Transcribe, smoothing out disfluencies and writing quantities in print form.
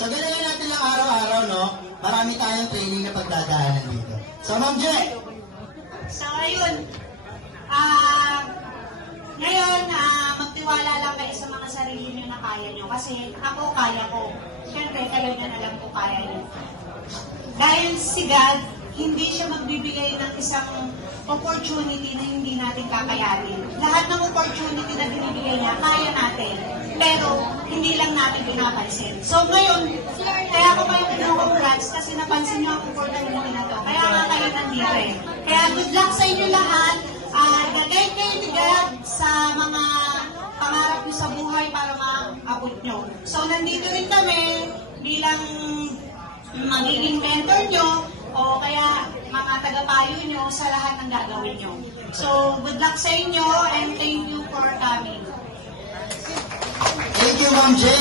So, gano'n natin lang araw-araw, no? Marami tayong training na pagdadaanan dito. So, Ma'am Je! So, ayun. Ngayon, magtiwala lang kayo sa mga sarili nyo na kaya nyo. Kasi ako, kaya ko. Siyempre, kayo na alam ko kaya nyo. Dahil si God, hindi siya magbibigay ng isang opportunity na hindi natin kakayanin. Lahat ng opportunity na binibigay niya, kaya natin. Pero, hindi lang natin pinapansin. So, ngayon, kaya ako kayo pinakongrats kasi napansin niyo ang opportunity na to. Kaya nga kayo nandito eh. Kaya good luck sa inyo lahat. Gagay kayo ni God sa mga pangarap niyo sa buhay para maabot niyo. So, nandito rin kami bilang magiging mentor niyo o kaya mga tagapayo niyo sa lahat ng gagawin niyo. So, good luck sa inyo and thank you for coming. Thank you, Ma'am Je!